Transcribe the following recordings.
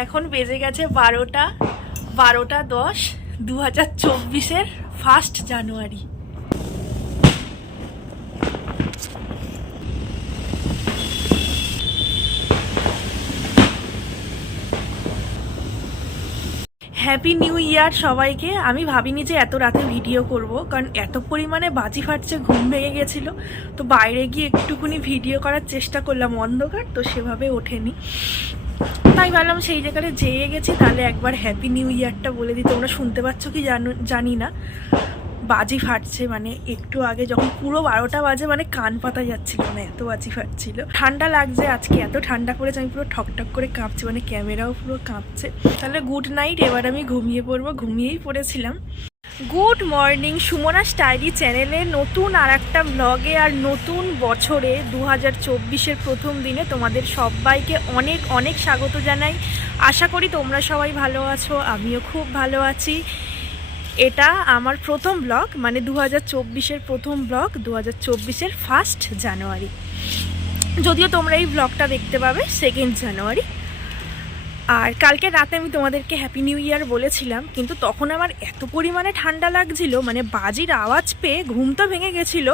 এখন বেজে গেছে বারোটা বারোটা দশ দু হাজার চব্বিশের first January happy new year সবাইকে। আমি ভাবিনি যে এত রাতে ভিডিও করব, কারণ এত পরিমাণে বাজি ফাটছে, ঘুম ভেঙে গেছিল। তো বাইরে গিয়ে একটুখানি ভিডিও করার চেষ্টা করলাম অন্ধকার, তো সেভাবে ওঠেনি। তাই ভাবলাম সেই জায়গায় যেয়ে গেছি, তাহলে একবার হ্যাপি নিউ ইয়ারটা বলে দিই। তোমরা শুনতে পাচ্ছ কি জানো, জানি না। বাজি ফাটছে মানে একটু আগে যখন পুরো বারোটা বাজে মানে কান পাতা যাচ্ছিল না এত বাজি ফাটছিল। ঠান্ডা লাগছে, আজকে এত ঠান্ডা পড়েছে, আমি পুরো ঠকঠক করে কাঁপছি মানে ক্যামেরাও পুরো কাঁপছে। তাহলে গুড নাইট এবার আমি ঘুমিয়ে পড়ব, ঘুমিয়েই পড়েছিলাম। গুড মর্নিং সুমনা স্টাইলি চ্যানেলে নতুন আর একটা ব্লগে আর নতুন বছরে দু হাজার চব্বিশের প্রথম দিনে তোমাদের সবাইকে অনেক অনেক স্বাগত জানাই। আশা করি তোমরা সবাই ভালো আছো, আমিও খুব ভালো আছি। এটা আমার প্রথম ব্লগ মানে দু হাজার চব্বিশের প্রথম ব্লগ দু হাজার চব্বিশের ফার্স্ট জানুয়ারি যদিও তোমরা এই ব্লগটা দেখতে পাবে সেকেন্ড জানুয়ারি আর কালকে রাতে আমি তোমাদেরকে হ্যাপি নিউ ইয়ার বলেছিলাম, কিন্তু তখন আমার এত পরিমাণে ঠান্ডা লাগছিল মানে বাজির আওয়াজ পেয়ে ঘুম তো ভেঙে গেছিল,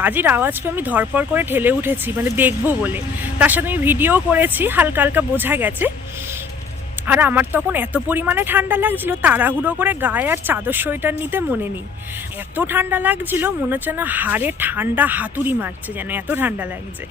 বাজির আওয়াজ পেয়ে আমি ধরপড় করে ঠেলে উঠেছি মানে দেখব বলে। তার সাথে আমি ভিডিও করেছি, হালকা হালকা বোঝা গেছে। আর আমার তখন এত পরিমাণে ঠান্ডা লাগছিল, তাড়াহুড়ো করে গায়ে আর চাদর সোয়েটার নিতে মনে নেই। এত ঠান্ডা লাগছিল, মনে হচ্ছে না হাড়ে ঠান্ডা হাতুড়ি মারছে যেন, এত ঠান্ডা লাগছে।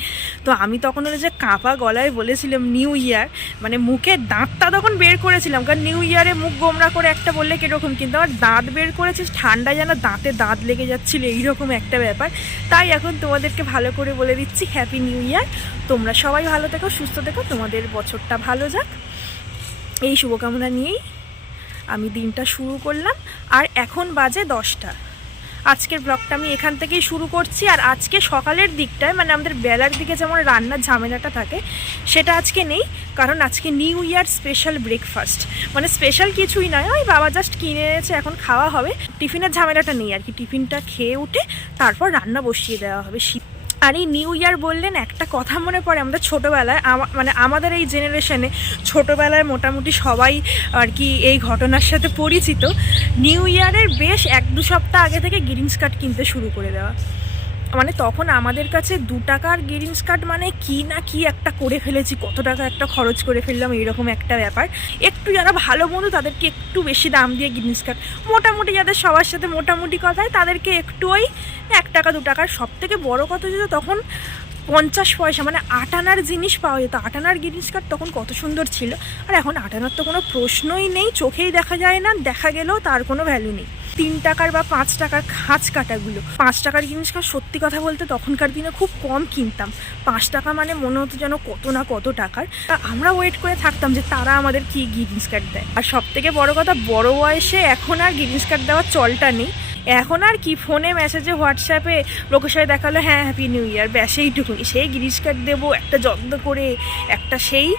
তো আমি তখন ওই যে কাঁপা গলায় বলেছিলাম নিউ ইয়ার মানে মুখে দাঁতটা তখন বের করেছিলাম, কারণ নিউ ইয়ারে মুখ গোমরা করে একটা বললে কীরকম, কিন্তু আমার দাঁত বের করেছিস ঠান্ডা যেন দাঁতে দাঁত লেগে যাচ্ছিল, এইরকম একটা ব্যাপার। তাই এখন তোমাদেরকে ভালো করে বলে দিচ্ছি হ্যাপি নিউ ইয়ার তোমরা সবাই ভালো থেকো, সুস্থ থেকো, তোমাদের বছরটা ভালো যাক। এই শুভকামনা নিয়েই আমি দিনটা শুরু করলাম, আর এখন বাজে দশটা। আজকের ব্লগটা আমি এখান থেকেই শুরু করছি, আর আজকে সকালের দিকটায় মানে আমাদের বেলার দিকে যেমন রান্নার ঝামেলাটা থাকে, সেটা আজকে নেই, কারণ আজকে নিউ ইয়ার স্পেশাল ব্রেকফাস্ট মানে স্পেশাল কিছুই নয়, ওই বাবা জাস্ট কিনে এনেছে, এখন খাওয়া হবে। টিফিনের ঝামেলাটা নেই আর কি, টিফিনটা খেয়ে উঠে তারপর রান্না বসিয়ে দেওয়া হবে শীত আর এই নিউ ইয়ার বললেন, একটা কথা মনে পড়ে আমাদের ছোটোবেলায় মানে আমাদের এই জেনারেশনে ছোটোবেলায় মোটামুটি সবাই আর কি এই ঘটনার সাথে পরিচিত। নিউ ইয়ারের বেশ এক দু সপ্তাহ আগে থেকে গ্রিটিংস কার্ড কিনতে শুরু করে দেওয়া। মানে তখন আমাদের কাছে দু টাকার গ্রিনস কার্ড মানে কি না কি একটা করে ফেলেছি, কত টাকা একটা খরচ করে ফেললাম, এইরকম একটা ব্যাপার। একটু যারা ভালো বন্ধু তাদেরকে একটু বেশি দাম দিয়ে গ্রিনস কার্ড। মোটামুটি যাদের সবার সাথে মোটামুটি কথায় তাদেরকে একটু ওই এক টাকা, দু টাকার। সব থেকে বড়ো কথা যেত তখন পঞ্চাশ পয়সা মানে আটানার জিনিস পাওয়া যেত। আটানার জিনিস কার্ড তখন কত সুন্দর ছিল। আর এখন আটানার তো কোনো প্রশ্নই নেই, চোখেই দেখা যায় না, দেখা গেলেও তার কোনো ভ্যালু নেই। তিন টাকার বা পাঁচ টাকার খাঁচ কাটাগুলো। পাঁচ টাকার জিনিস সত্যি কথা বলতে তখনকার দিনে খুব কম কিনতাম। পাঁচ টাকা মানে মনে হতো যেন কত না কত টাকার। আমরা ওয়েট করে থাকতাম যে তারা আমাদের কি গ্রিটিংস কার্ড দেয়। আর সব থেকে বড় কথা, বড় বয়সে এখন আর গ্রিটিংস কার্ড দেওয়ার চলটা নেই। এখন আর কি ফোনে মেসেজে হোয়াটসঅ্যাপে লোকের সাথে দেখাল হ্যাঁ হ্যাপি নিউ ইয়ার ব্যাস, এইটুকুনি। সেই গ্রিস কার্ড দেবো, একটা যত্ন করে, একটা সেই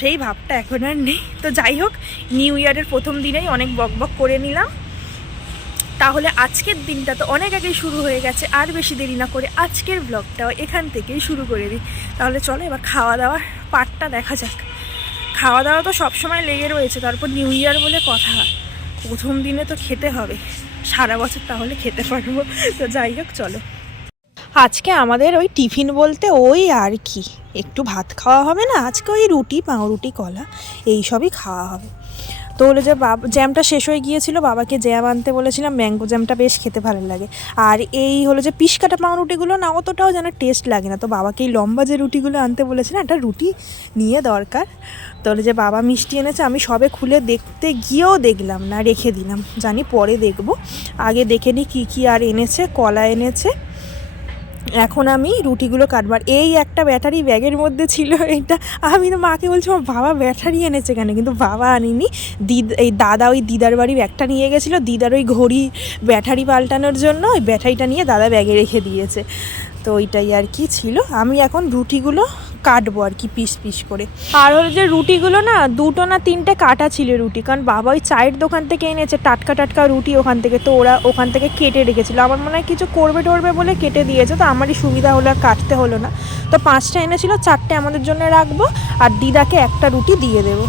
সেই ভাবটা এখন আর নেই। তো যাই হোক নিউ ইয়ারের প্রথম দিনেই অনেক বক বক করে নিলাম। তাহলে আজকের দিনটা তো অনেক আগেই শুরু হয়ে গেছে, আর বেশি দেরি না করে আজকের ব্লগটাও এখান থেকেই শুরু করে দিই। তাহলে চলো এবার খাওয়া দাওয়ার পার্টটা দেখা যাক। খাওয়া দাওয়া তো সবসময় লেগে রয়েছে, তারপর নিউ ইয়ার বলে কথা। প্রথম দিনে তো খেতে হবে, সারা বছর তাহলে খেতে পারব। তো যাই হোক, চলো। আজকে আমাদের ওই টিফিন বলতে ওই আর কি। একটু ভাত খাওয়া হবে না, আজকে ওই রুটি, পাউরুটি, কলা, এই সবই খাওয়া হবে। তো হলো যে বাবা জ্যামটা শেষ হয়ে গিয়েছিল, বাবাকে জ্যাম আনতে বলেছিলাম ম্যাঙ্গো জ্যামটা বেশ খেতে ভালো লাগে। আর এই হলো যে পিস কাটা পাউরুটিগুলো না অতটাও যেন টেস্ট লাগে না। তো বাবাকে এই লম্বা যে রুটিগুলো আনতে বলেছিলাম, একটা রুটি নিয়ে দরকার। তো হলো যে বাবা মিষ্টি এনেছে, আমি সবে খুলে দেখতে গিয়েও দেখলাম না, রেখে দিলাম। জানি পরে দেখব। আগে দেখে নিই কী কী আর এনেছে, কলা এনেছে। এখন আমি রুটিগুলো কাটবার। এই একটা ব্যাটারি ব্যাগের মধ্যে ছিল এটা। আমি তো মাকে বলছি, আমার বাবা ব্যাটারি এনেছে কেন? কিন্তু বাবা আনিনি। দিদ এই দাদা ওই দিদার বাড়ি ব্যাগটা নিয়ে গেছিল। দিদার ওই ঘড়ি ব্যাটারি পাল্টানোর জন্য ওই ব্যাটারিটা নিয়ে দাদা ব্যাগে রেখে দিয়েছে। তো ওইটাই আর কি ছিল। আমি এখন রুটিগুলো কাটবো আর কি পিস পিস করে। আর হলো যে রুটিগুলো না, দুটো না তিনটে কাটা ছিল রুটি। কারণ বাবা ওই চায়ের দোকান থেকে এনেছে টাটকা টাটকা রুটি ওখান থেকে। তো ওরা ওখান থেকে কেটে রেখেছিল। আমার মনে হয় কিছু করবে টরবে বলে কেটে দিয়েছে। তো আমারই সুবিধা হলো আর কাটতে হলো না। তো পাঁচটা এনেছিল, চারটে আমাদের জন্য রাখব। আর দিদাকে একটা রুটি দিয়ে দেবো।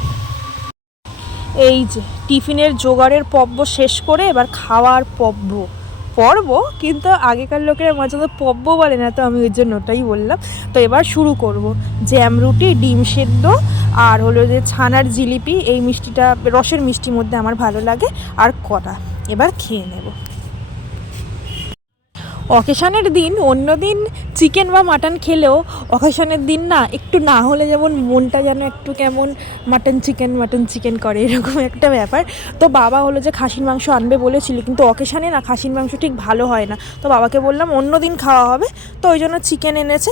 এই যে, টিফিনের জোগাড়ের পর্ব শেষ করে এবার খাওয়ার পর্ব। পর্ব, কিন্তু আগেকার লোকেরা মাঝে তো পব্য বলে না, তো আমি ওই জন্য ওটাই বললাম। তো এবার শুরু করব। জ্যাম রুটি, ডিম সেদ্ধ, আর হলো যে ছানার জিলিপি, এই মিষ্টিটা, রসের মিষ্টির মধ্যে আমার ভালো লাগে, আর কড়া এবার খেয়ে নেব। অকেশনের দিন, অন্য দিন চিকেন বা মাটন খেলেও অকেশনের দিন না, একটু না হলে যেমন মনটা যেন একটু কেমন মাটন চিকেন মাটন চিকেন করে, এরকম একটা ব্যাপার। তো বাবা হলো যে খাসির মাংস আনবে বলেছিল, কিন্তু অকেশনে না খাসির মাংস ঠিক ভালো হয় না। তো বাবাকে বললাম, অন্য দিন খাওয়া হবে। তো ওই জন্য চিকেন এনেছে।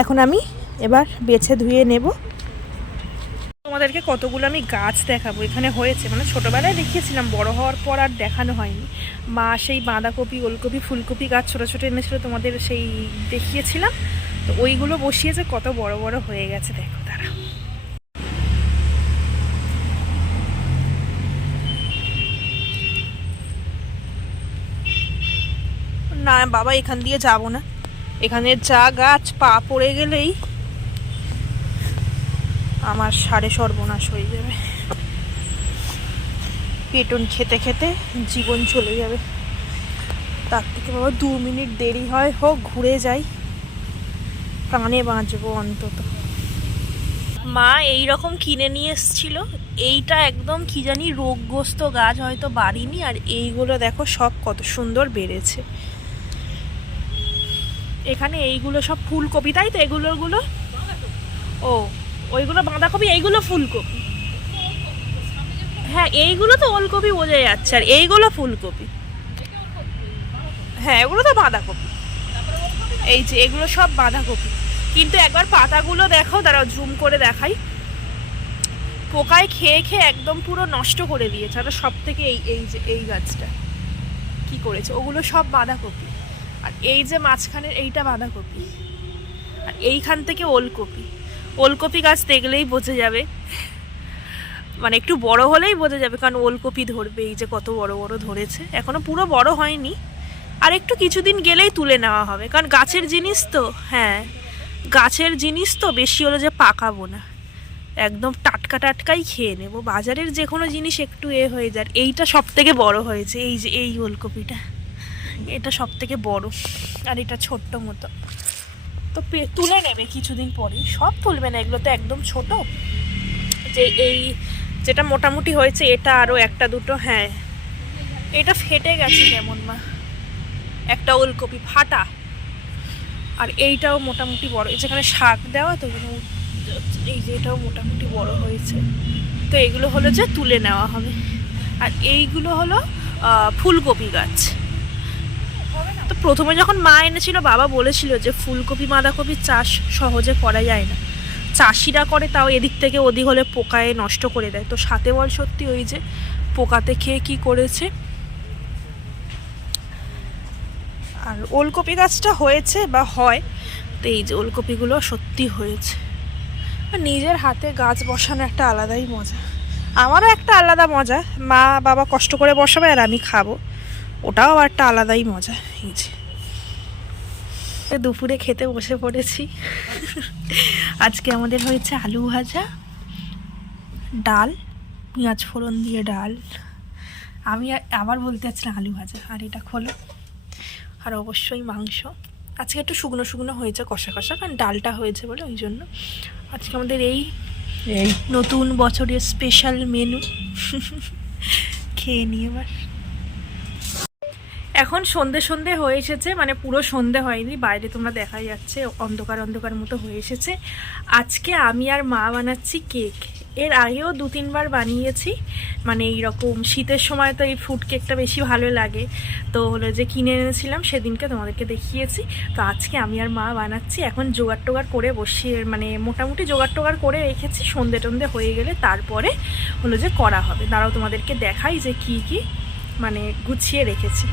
এখন আমি এবার বেছে ধুয়ে নেব। তোমাদেরকে কতগুলো আমি গাছ দেখাবো। এখানে হয়েছে মানে ছোটোবেলায় দেখিয়েছিলাম, বড় হওয়ার পর আর দেখানো হয়নি। মা সেই বাঁধাকপি, ওলকপি, ফুলকপি গাছ ছোটো ছোটো এনেছিল, তোমাদের সেই দেখিয়েছিলাম। তো ওইগুলো বসিয়েছে কত বড় বড় হয়ে গেছে, দেখো তারা। না বাবা, এখান দিয়ে যাব না। এখানে যা গাছ, পা পড়ে গেলেই আমার সাড়ে সর্বনাশ হয়ে যাবে। পেটন খেতে খেতে জীবন চলে যাবে। তার থেকে বাবা দু মিনিট দেরি হয়, হোক ঘুরে যাই। প্রাণে বাঁচবো অন্তত। মা এই রকম কিনে নিয়ে এসছিল। এইটা একদম কি জানি রোগগ্রস্ত গাছ হয়তো বাড়িনি, আর এইগুলো দেখো সব কত সুন্দর বেড়েছে। এখানে এইগুলো সব ফুলকপি, তাই তো এগুলোগুলো? ও ওইগুলো বাঁধাকপি, এইগুলো ফুলকপি। হ্যাঁ এইগুলো তো ওলকপি বোঝা যাচ্ছে, আর এইগুলো ফুলকপি। হ্যাঁ এগুলো তো বাঁধাকপি। এই যে, এগুলো সব বাঁধাকপি। কিন্তু একবার পাতাগুলো দেখো তারা জুম করে দেখাই। পোকায় খেয়ে খেয়ে একদম পুরো নষ্ট করে দিয়েছে আর সব থেকে এই এই যে, এই গাছটা। কি করেছে? ওগুলো সব বাঁধাকপি। আর এই যে মাঝখানের, এইটা বাঁধাকপি। আর এইখান থেকে ওলকপি। ওলকপি গাছ দেখলেই বোঝা যাবে। মানে একটু বড় হলেই বোঝা যাবে, কারণ ওলকপি ধরবে এই যে কত বড় বড় ধরেছে। এখনও পুরো বড় হয়নি। আর একটু কিছুদিন গেলেই তুলে নেওয়া হবে, কারণ গাছের জিনিস তো হ্যাঁ গাছের জিনিস তো, বেশি হলো যে পাকাবো না। একদম টাটকা টাটকাই খেয়ে নেব। বাজারের যে কোনো জিনিস একটু এ হয়ে যায় এইটা সব থেকে বড় হয়েছে, এই যে, এই ওলকপিটা। এটা সব থেকে বড়, আর এটা ছোট্ট মতো। তো তুলে নেবে কিছুদিন পরে সব তুলবে না, এগুলো তো একদম ছোট। যে এই যেটা মোটামুটি হয়েছে, এটা আরও একটা দুটো হ্যাঁ। এটা ফেটে গেছে কেমন মা একটা ওলকপি ফাটা। আর এইটাও মোটামুটি বড়। যেখানে শাক দেওয়া তো এই যে এটাও মোটামুটি বড় হয়েছে। তো এগুলো হলো যে তুলে নেওয়া হবে। আর এইগুলো হলো ফুলকপি গাছ। তো প্রথমে যখন মা এনেছিল, বাবা বলেছিল যে ফুলকপি বাঁধাকপির চাষ সহজে করা যায় না। চাষিরা করে, তাও এদিক থেকে ওদিক হলে পোকায় নষ্ট করে দেয়। তো সাথে বল সত্যি ওই যে পোকাতে খেয়ে কি করেছে? আর ওলকপি গাছটা হয়েছে বা হয়, তো এই যে ওলকপিগুলো সত্যি হয়েছে। নিজের হাতে গাছ বসানো একটা আলাদাই মজা। আমারও একটা আলাদা মজা। মা, বাবা কষ্ট করে বসাবে আর আমি খাব। ওটাও একটা আলাদাই মজা এই যে। দুপুরে খেতে বসে পড়েছি। আজকে আমাদের হয়েছে আলু ভাজা ডাল পেঁয়াজ ফোড়ন দিয়ে ডাল। আমি আবার বলতে চাচ্ছিলাম আলু ভাজা আর এটা খোলো। আর অবশ্যই মাংস। আজকে একটু শুকনো শুকনো হয়েছে কষা কষা কারণ ডালটা হয়েছে বলে ওই জন্য। আজকে আমাদের এই নতুন বছরের স্পেশাল মেনু খেয়ে নিয়ে এবার। এখন সন্ধে সন্ধে হয়ে এসেছে মানে পুরো সন্ধে হয়নি, বাইরে তোমরা দেখা যাচ্ছে, অন্ধকার অন্ধকার মতো হয়ে এসেছে। আজকে আমি আর মা বানাচ্ছি কেক। এর আগেও দু তিনবার বানিয়েছি মানে এইরকম শীতের সময় তো এই ফুড কেকটা বেশি ভালো লাগে। তো হলো যে কিনে এনেছিলাম, সেদিনকে তোমাদেরকে দেখিয়েছি। তো আজকে আমি আর মা বানাচ্ছি, এখন জোগাড় টোগাড় করে বসিয়ে মানে মোটামুটি জোগাড় টোগাড় করে রেখেছি, সন্ধে টন্ধে হয়ে গেলে তারপরে হলো যে করা হবে। দাঁড়াও তোমাদেরকে দেখাই যে কি কি মানে গুছিয়ে রেখেছি।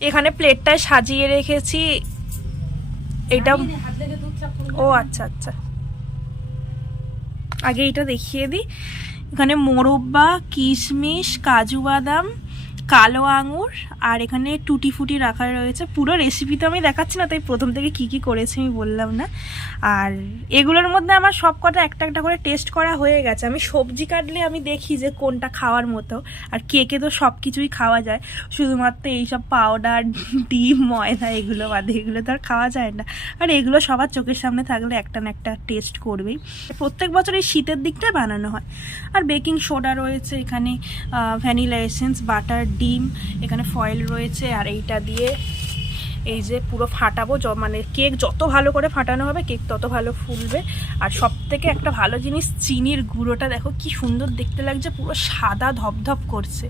এখানে প্লেটটায় সাজিয়ে রেখেছি। এটা ও আচ্ছা আচ্ছা। আগে এটা দেখিয়ে দিই। এখানে মোরব্বা কিশমিশ কাজু বাদাম কালো আঙুর আর এখানে টুটি ফুটি রাখা রয়েছে। পুরো রেসিপি তো আমি দেখাচ্ছি না, তাই প্রথম থেকে কি কি করেছি আমি বললাম না। আর এগুলোর মধ্যে আমার সব কটা একটা একটা করে টেস্ট করা হয়ে গেছে। আমি সবজি কাটলে আমি দেখি যে কোনটা খাওয়ার মতো, আর কেকে তো সব কিছুই খাওয়া যায়। শুধুমাত্র এইসব পাউডার ডিম, ময়দা, এগুলো বাদে, এগুলো তো আর খাওয়া যায় না। আর এগুলো সবার চোখের সামনে থাকলে একটা না একটা টেস্ট করবেই। প্রত্যেক বছর এই শীতের দিকটায় বানানো হয়। আর বেকিং সোডা রয়েছে এখানে ভ্যানিলা এসেন্স বাটার ডিম, এখানে ফয়েল রয়েছে আর এইটা দিয়ে এই যে পুরো ফাটাবো। মানে কেক যত ভালো করে ফাটানো হবে কেক তত ভালো ফুলবে। আর সব থেকে একটা ভালো জিনিস, চিনির গুঁড়োটা দেখো কি সুন্দর দেখতে লাগছে, পুরো সাদা ধপধপ করছে।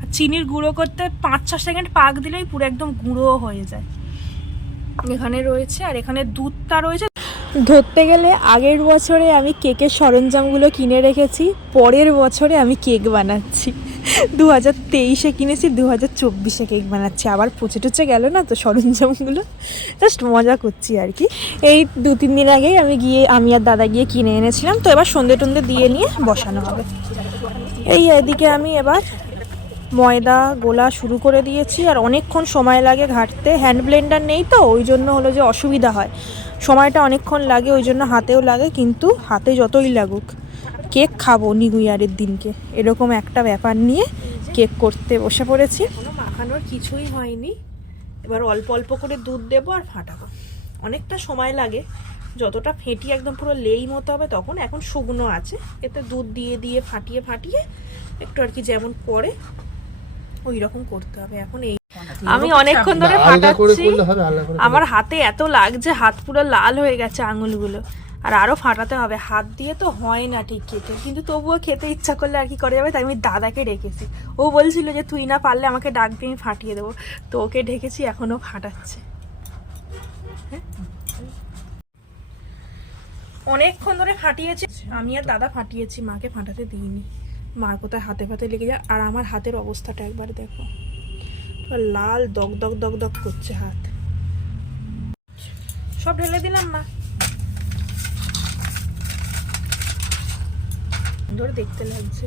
আর চিনির গুঁড়ো করতে পাঁচ ছ সেকেন্ড পাক দিলেই পুরো একদম গুঁড়ো হয়ে যায়। এখানে রয়েছে আর এখানে দুধটা রয়েছে। ধরতে গেলে আগের বছরে আমি কেকের সরঞ্জামগুলো কিনে রেখেছি, পরের বছরে আমি কেক বানাচ্ছি। দু হাজার তেইশে কিনেছি দু হাজার চব্বিশে কেক বানাচ্ছি। আবার পচে টুচে গেল না তো সরঞ্জামগুলো? জাস্ট মজা করছি আর কি। এই দু তিন দিন আগেই আমি গিয়ে, আমি আর দাদা গিয়ে কিনে এনেছিলাম, তো এবার সন্ধে টন্ধে দিয়ে নিয়ে বসানো হবে। এই এদিকে আমি এবার ময়দা, গোলা শুরু করে দিয়েছি, আর অনেকক্ষণ সময় লাগে ঘাটতে। হ্যান্ড ব্লেন্ডার নেই তো, ওই জন্য হলো যে অসুবিধা হয়। সময়টা অনেকক্ষণ লাগে, ওই জন্য হাতেও লাগে, কিন্তু হাতে যতই লাগুক। কেক খাব নিউ ইয়ারের দিনকে। এরকম একটা ব্যাপার নিয়ে কেক করতে বসে পড়েছি। কোনো মাখানোর কিছুই হয়নি। এবার অল্প অল্প করে দুধ দেবো আর ফাটাবো। অনেকটা সময় লাগে। যতটা ফেটি একদম পুরো লেই মতো হবে তখন এখন শুকনো আছে। এতে দুধ দিয়ে দিয়ে ফাটিয়ে ফাটিয়ে একটু আর কি যেমন পরে ওই রকম করতে হবে। এখন এই আমি অনেকক্ষণ ধরে ফাটাচ্ছি। করে আমার হাতে এত লাগছে হাত পুরো লাল হয়ে গেছে আঙুলগুলো। আর আরও ফাটাতে হবে। হাত দিয়ে তো হয় না ঠিক খেতে। কিন্তু তবুও খেতে ইচ্ছা করলে আর কি করে যাবে? তাই আমি দাদাকে ডেকেছি। ও বলছিল যে, তুই না পারলে আমাকে ডাকবি আমি ফাটিয়ে দেবো। তো ওকে ডেকেছি, এখনও ফাটাচ্ছে? অনেকক্ষণ ধরে ফাটিয়েছি। আমি আর দাদা ফাটিয়েছি, মাকে ফাটাতে দিইনি। মার কোথায় হাতে ফাতে লেগে যায়? আর আমার হাতের অবস্থাটা একবার দেখো। লাল দগ দগ দগ দগ করছে হাত। সব ঢেলে দিলাম মা। সুন্দর দেখতে লাগছে।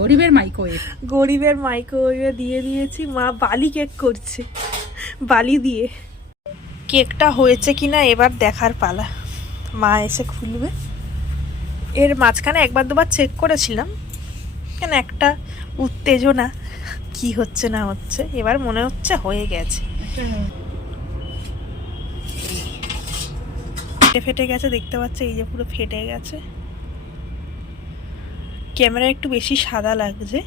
গরিবের মাইক্রোওয়েভ গরিবের মাইক্রোওয়েভে দিয়ে দিয়েছি। মা বালি কেক করছে। বালি দিয়ে। কেকটা হয়েছে কিনা এবার দেখার পালা। মা এসে খুলবে। এর মাঝখানে একবার দুবার চেক করেছিলাম। কেন একটা উত্তেজনা? কি হচ্ছে না হচ্ছে? এবার মনে হচ্ছে হয়ে গেছে। ফেটে গেছে দেখতে পাচ্ছে? এই যে পুরো ফেটে গেছে। ক্যামেরা একটু বেশি সাদা লাগছে।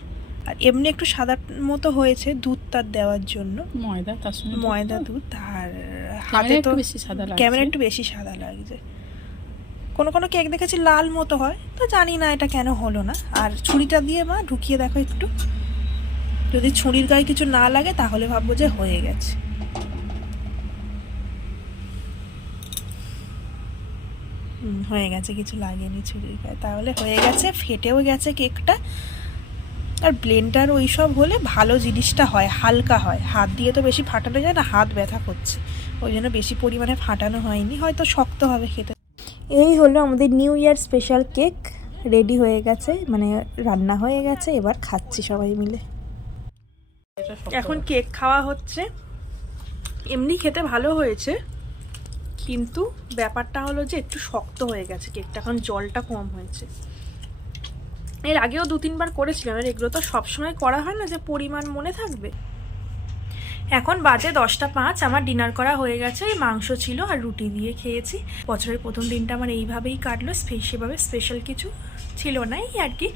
আর এমনি একটু সাদা মতো হয়েছে দুধ তার দেওয়ার জন্য। ময়দা তার সঙ্গে ময়দা দুধ আর হাতে তো বেশি সাদা লাগছে। ক্যামেরা একটু বেশি সাদা লাগছে। কোনো কোনো কেক দেখেছি লাল মতো হয়, তো জানি না এটা কেন হলো না। আর ছুরিটা দিয়ে মা ঢুকিয়ে দেখো একটু। যদি ছুরির গায়ে কিছু না লাগে, তাহলে ভাববো যে হয়ে গেছে। হয়ে গেছে, কিছু লাগেনি ছুরির গায়ে। তাহলে হয়ে গেছে, ফেটেও গেছে কেকটা। আর ব্লেন্ডার ওই সব হলে ভালো জিনিসটা হয়, হালকা হয়। হাত দিয়ে তো বেশি ফাটানো যায় না, হাত ব্যথা করছে। ওই জন্য বেশি পরিমাণে ফাটানো হয়নি। হয়তো শক্ত হবে খেতে। এই হলো আমাদের new year special cake ready হয়ে গেছে মানে রান্না হয়ে গেছে, এবার খাচ্ছি সবাই মিলে। এখন কেক খাওয়া হচ্ছে। এমনি খেতে ভালো হয়েছে, কিন্তু ব্যাপারটা হলো যে একটু শক্ত হয়ে গেছে কেকটা এখন জলটা কম হয়েছে। এর আগেও দু তিনবার করেছিলাম আর এগুলো তো সবসময় করা হয় না যে পরিমাণ মনে থাকবে? এখন বাজে দশটা পাঁচ আমার ডিনার করা হয়ে গেছে, ওই মাংস ছিল আর রুটি দিয়ে খেয়েছি। বছরের প্রথম দিনটা আমার এইভাবেই কাটলো সেভাবে স্পেশাল কিছু ছিল নাই আর কি।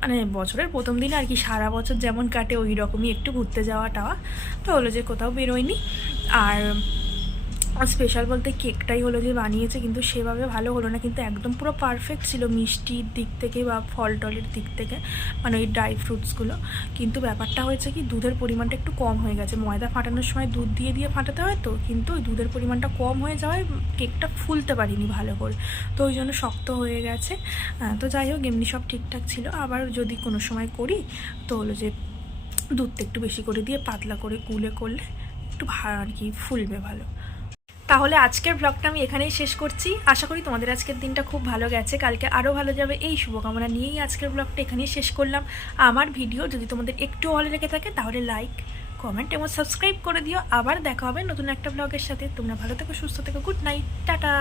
মানে বছরের প্রথম দিন আর কি সারা বছর যেমন কাটে, ওই রকমই একটু ঘুরতে যাওয়া টাওয়া তো হলো যে কোথাও বেরোয়নি আর স্পেশাল বলতে কেকটাই হলো যে বানিয়েছে, কিন্তু সেভাবে ভালো হলো না। কিন্তু একদম পুরো পারফেক্ট ছিল মিষ্টির দিক থেকে বা ফল টলের দিক থেকে মানে ওই ড্রাই ফ্রুটসগুলো কিন্তু ব্যাপারটা হয়েছে কি, দুধের পরিমাণটা একটু কম হয়ে গেছে। ময়দা ফাটানোর সময় দুধ দিয়ে দিয়ে ফাটাতে হয় তো, কিন্তু ওই দুধের পরিমাণটা কম হয়ে যাওয়ায় কেকটা ফুলতে পারিনি ভালো করে। তো ওই জন্য শক্ত হয়ে গেছে। তো যাই হোক, এমনি সব ঠিকঠাক ছিল। আবার যদি কোনো সময় করি, তো হলো যে দুধটা একটু বেশি করে দিয়ে পাতলা করে গুলে করলে একটু ভালো আর কি ফুলবে ভালো। তাহলে আজকের ব্লগটা আমি এখানেই শেষ করছি। আশা করি তোমাদের আজকের দিনটা খুব ভালো গেছে। কালকে আরও ভালো যাবে। এই শুভকামনা নিয়েই আজকের ব্লগটা এখানেই শেষ করলাম। আমার ভিডিও যদি তোমাদের একটু ভালো লেগে থাকে, তাহলে লাইক কমেন্ট এবং সাবস্ক্রাইব করে দিও। আবার দেখা হবে নতুন একটা ব্লগের সাথে। তোমরা ভালো থেকো, সুস্থ থেকো। Good night tata